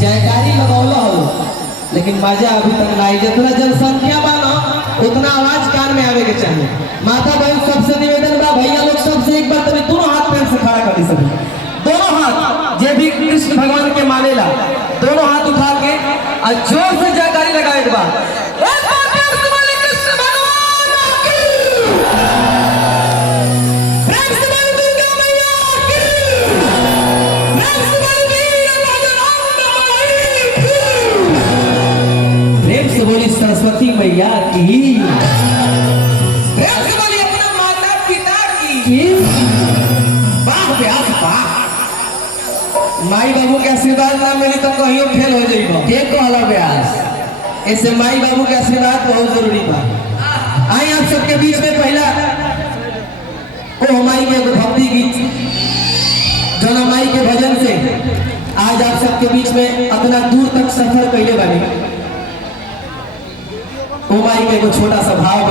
जयकारी लगौलो हो, लेकिन मजा अभी तक नहीं। जितना जनसंख्या बा ना उतना आवाज कान में आवे के चाहिए। माता बहन सबसे निवेदन बा, भैया लोग सबसे एक बार तभी दोनों हाथ पैर से खड़ा कर दी सभी, दोनों हाथ जे भी कृष्ण भगवान के मानेला दोनों हाथ उठा के और जोर से जयकारी लगाए बा। बोली सरस्वती मैया की, बोली अपना माता पिता की। वाह व्यास वाह। माई बाबू के आशीर्वाद ना मिली तो कहियो फेल हो जाइबो। के कहला व्यास, ऐसे माई बाबू के आशीर्वाद बहुत जरूरी बा। आई आप सबके बीच में पहला ओ माई के भक्ति गीत जना माई के भजन से आज आप सबके बीच में अपना दूर तक सफर कैले बानी। ओ माई के एगो छोटा सा भाव बा।